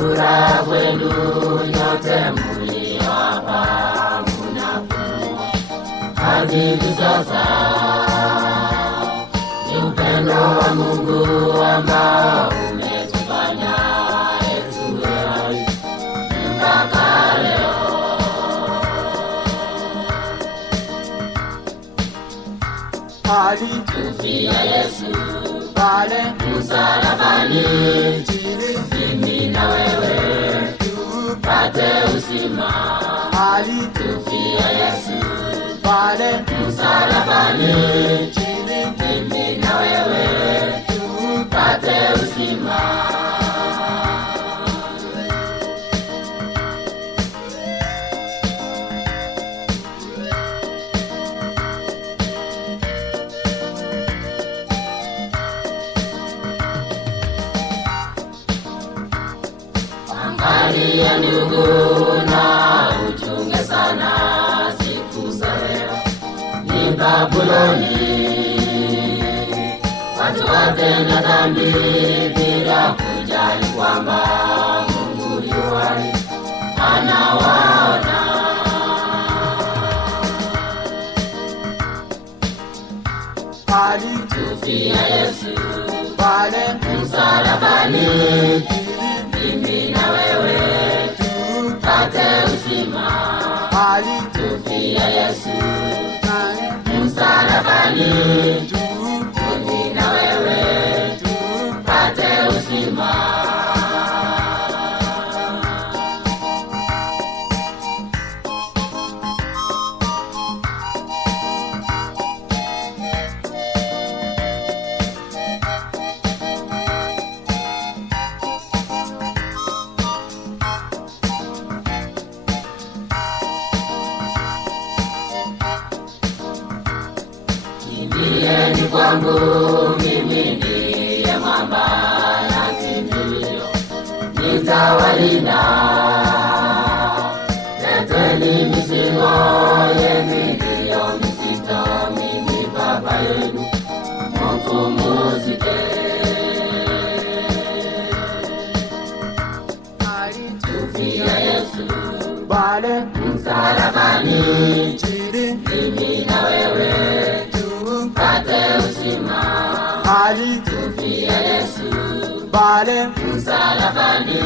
furaha kwenu nyote mlio hapa mnakuwa. Hadi sasa ni upendo wa Mungu ambao umetufanya tuwe hai mpaka leo. Alitufia Yesu pale msalabani, mimi na wewe tupate uzima. Alitufia Yesu pale msalabani, mimi na wewe tupate uzima. Angalia ndugu na uchunge sana siku za leo. Ni Babuloni, watu watenda dhambi bila kujali kwamba Mungu yu hai anawaona. Alitufia Yesu pale msalabani, mimi na wewe tupate uzima. Alitufia Yesu msalabani, mimi na wewe tupate uzima. Kimbieni kwangu, mimi ndiye mwamba na kimbilio, nitawalinda. Leteni mizigo yenu iliyo mizito, mimi Baba yenu mupumzike. Alitufia Yesu pale msalabani, mimi na wewe tupate uzima. Alitufia Yesu pale msalabani,